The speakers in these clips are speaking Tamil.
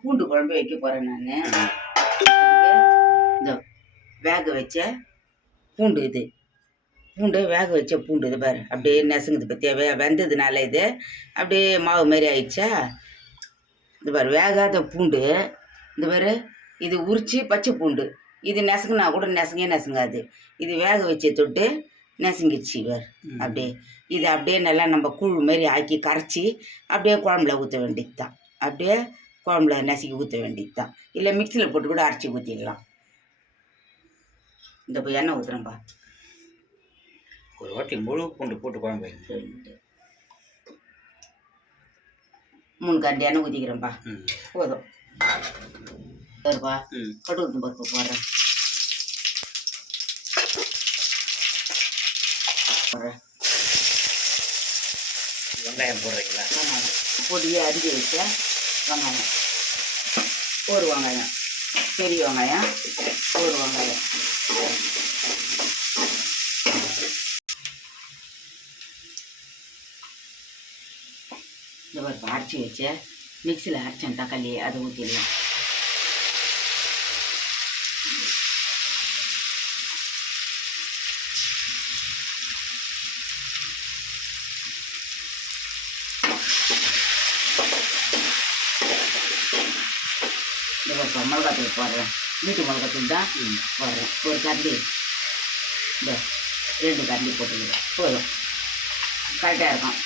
பூண்டு குழம்பு வைக்க போகிறேன் நான். இந்த வேக வச்ச பூண்டு இது வேக வச்ச பூண்டு இது பாரு அப்படியே நெசுங்குது பற்றியா வெந்ததுனால இது அப்படியே மாவு மாரி ஆயிடுச்சா. இது பாரு வேகாத பூண்டு இந்த பாரு இது உரிச்சு பச்சை பூண்டு இது நெசுங்குனா கூட நெசுங்காது. இது வேக வச்ச தொட்டு நெசுங்கிடுச்சு பாரு அப்படியே. இது அப்படியே நல்லா நம்ம கூழ் மாரி ஆக்கி கரைச்சி அப்படியே குழம்புல ஊற்ற வேண்டியது தான். அப்படியே குழம்புல நசுக்கி ஊற்ற வேண்டியது தான். இல்லை மிக்சியில் போட்டு கூட அரைச்சி ஊற்றிடலாம். இந்த இப்போ எண்ணெய் ஊற்றுறேன்ப்பா. ஒரு வாட்டி முழு பூண்டு போட்டு குழம்பு 3 கரண்டி எண்ணெய் ஊற்றிக்கிறேன்ப்பா. போதும் சரிப்பா. கடுகு பருப்பு போடுறேன். வெங்காயம் போடுறீங்களா? பொடியை அரிஞ்சு வச்ச வெங்காயம், ஒரு வெங்காயம், பெரிய வெங்காயம், ஒரு வெங்காயம். இந்த பருப்பு அரைச்சி வச்ச மிக்சியில் அரைச்சேன் தக்காளி அதை ஊற்றிடலாம். இந்த மிளகாத்தூள் போடுறேன். வீட்டு மிளகாத்தூள் தான் போடுறேன். ஒரு கரண்டி இந்த 2 கரண்டி போட்டுருக்கிறேன். போதும், கரெக்டாக இருக்கும்.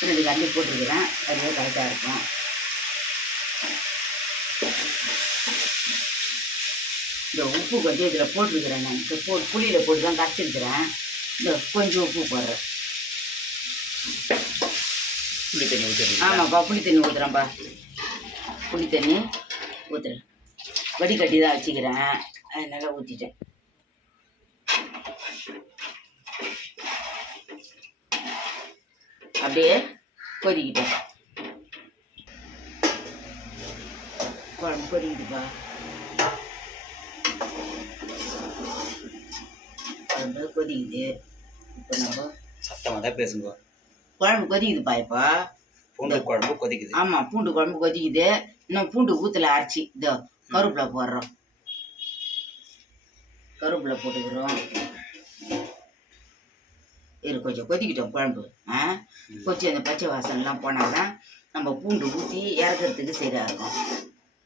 2 கரண்டி போட்டுருக்கிறேன். அதுவே கரெக்டாக இருக்கும். இந்த உப்பு கொஞ்சம் இதில் போட்டுருக்கிறேன். நான் இப்போ புளியில் போட்டு தான் கரைச்சிருக்கிறேன். இந்த கொஞ்சம் உப்பு போடுறேன். புளி தண்ணி ஊற்றுறேன். ஆமாப்பா, புளி தண்ணி ஊற்றுறேன்ப்பா. புளி தண்ணி ஊற்றுறேன். வடிகட்டி தான் வச்சுக்கிறேன். அதனால் ஊற்றிட்டேன். அப்படியே கொதிக்கிட்டேன். குழம்பு கொதிக்குதுப்பா. குழம்பு கொதிக்குது. இப்போ நம்ம சத்தமாக தான் பேசுங்க. குழம்பு கொதிக்குதுப்பா. இப்போ பூண்டு குழம்பு கொதிக்குது. ஆமாம், பூண்டு குழம்பு கொதிக்குது. இன்னும் பூண்டு ஊற்றல அரைச்சி இதோ கருவேப்பிலை போடுறோம். கருவேப்பிலை போட்டுக்கிறோம். இது கொஞ்சம் கொதிக்கிட்டோம் குழம்பு. கொச்சி அந்த பச்சை வாசனைலாம் போனால் தான் நம்ம பூண்டு ஊற்றி இறக்கிறதுக்கு சரியாக இருக்கும்.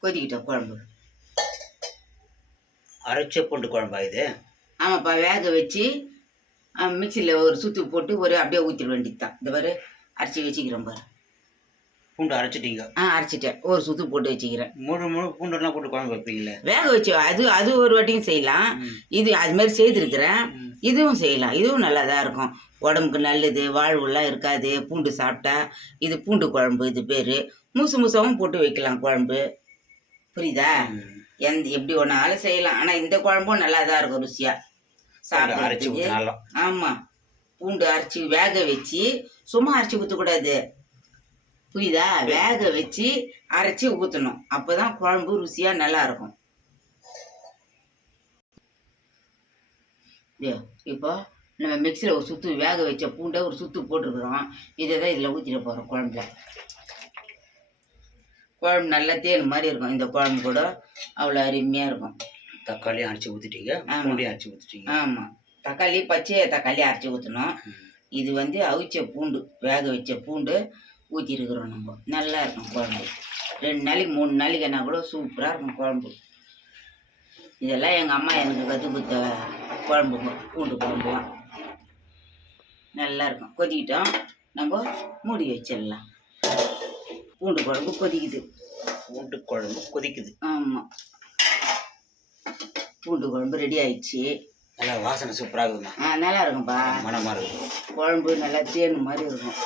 கொதிக்கிட்டோம் குழம்பு. அரைச்ச பூண்டு குழம்பா இது? ஆமாப்பா, வேக வச்சு மிக்சியில் ஒரு சுற்றி போட்டு ஒரு அப்படியே ஊற்றிட வேண்டியது தான். இந்த மாதிரி அரைச்சி வச்சுக்கிறேன் பாரு. பூண்டு அரைச்சிட்டீங்க? அரைச்சிட்டேன். ஒரு சுத்து போட்டு வச்சுக்கிறேன். முழு பூண்டெல்லாம் போட்டு குழம்பு வைப்பீங்களே? வேக வச்சு அது ஒரு வாட்டியும் செய்யலாம். இது அது மாதிரி செய்திருக்கிறேன். இதுவும் செய்யலாம். இதுவும் நல்லா தான் இருக்கும். உடம்புக்கு நல்லது, வாழ்வுலாம் இருக்காது பூண்டு சாப்பிட்டா. இது பூண்டு குழம்பு. இது பேர் மூசாவும் போட்டு வைக்கலாம் குழம்பு. புரியுதா? எப்படி ஒன்றாலும் செய்யலாம். ஆனால் இந்த குழம்பும் நல்லா தான் இருக்கும் ருசியாக சாப்பிட்றதுக்கு. ஆமாம், பூண்டு அரைச்சி வேக வச்சு சும்மா அரைச்சி ஊற்றக்கூடாது. புரியுதா? வேக வச்சு அரைச்சி ஊற்றணும். அப்போ தான் குழம்பு ருசியாக நல்லா இருக்கும். இப்போ நம்ம மிக்சியில் ஒரு சுற்று வேக வச்ச பூண்டை ஒரு சுற்று போட்டுருக்குறோம். இதை தான் இதில் ஊற்றிட போகிறோம் குழம்புல. குழம்பு நல்லா தேன் மாதிரி இருக்கும். இந்த குழம்பு கூட அவ்வளோ அருமையாக இருக்கும். தக்காளியும் அரைச்சி ஊற்றிட்டீங்க, பூண்டையும் அரைச்சி ஊற்றிட்டீங்க. ஆமாம், தக்காளி பச்சை தக்காளி அரைச்சி ஊற்றணும். இது வந்து அவிச்ச பூண்டு, வேக வச்ச பூண்டு ஊற்றிருக்கிறோம். நம்ம நல்லா இருக்கும் குழம்பு. 2 நாளைக்கு 3 நாளைக்குன்னா கூட சூப்பராக இருக்கும் குழம்பு. இதெல்லாம் எங்கள் அம்மா எனக்கு கற்றுக் கொடுத்த குழம்புங்க. பூண்டு குழம்புலாம் நல்லா இருக்கும். கொதிக்கிட்டோம், நம்ம மூடி வச்சிடலாம். பூண்டு குழம்பு கொதிக்குது. பூண்டு குழம்பு கொதிக்குது. ஆமாம், பூண்டு குழம்பு ரெடி ஆயிடுச்சு. நல்லா வாசனை சூப்பராக இருக்குமா? நல்லா இருக்கும்பா. மனமாக இருக்கும். குழம்பு நல்லா தேன் மாதிரி இருக்கும்.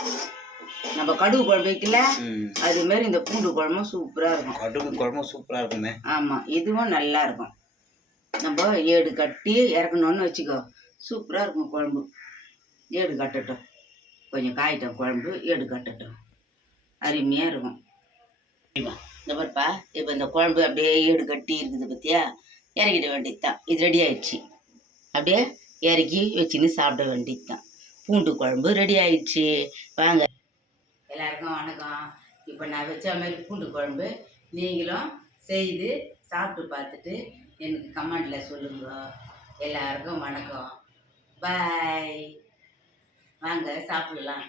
நம்ம கடுகு குழம்பு வைக்கல, அது மாதிரி இந்த பூண்டு குழம்பும் சூப்பராக இருக்கும். கடுகு குழம்பும் சூப்பராக இருக்குமே. ஆமாம், இதுவும் நல்லா இருக்கும். நம்ம ஏடு கட்டி இறக்கணுன்னு வச்சுக்கோ, சூப்பராக இருக்கும் குழம்பு. ஏடு கட்டட்டும், கொஞ்சம் காயிட்டோம் குழம்பு, ஏடு கட்டட்டும், அருமையாக இருக்கும். இந்த பாருப்பா, இப்போ இந்த குழம்பு அப்படியே ஏடு கட்டி இருக்குது பற்றியா, இறக்கிட வேண்டியது தான். இது ரெடி ஆயிடுச்சு. அப்படியே இறக்கி வச்சுன்னு சாப்பிட வேண்டியது தான். பூண்டு குழம்பு ரெடி ஆயிடுச்சு. வாங்க எல்லாருக்கும் வணக்கம். இப்போ நான் வச்ச மாதிரி பூண்டு குழம்பு நீங்களும் செய்து சாப்பிட்டு பார்த்துட்டு எனக்கு கமெண்டில் சொல்லுங்க. எல்லாருக்கும் வணக்கம். பாய். வாங்க சாப்பிடலாம்.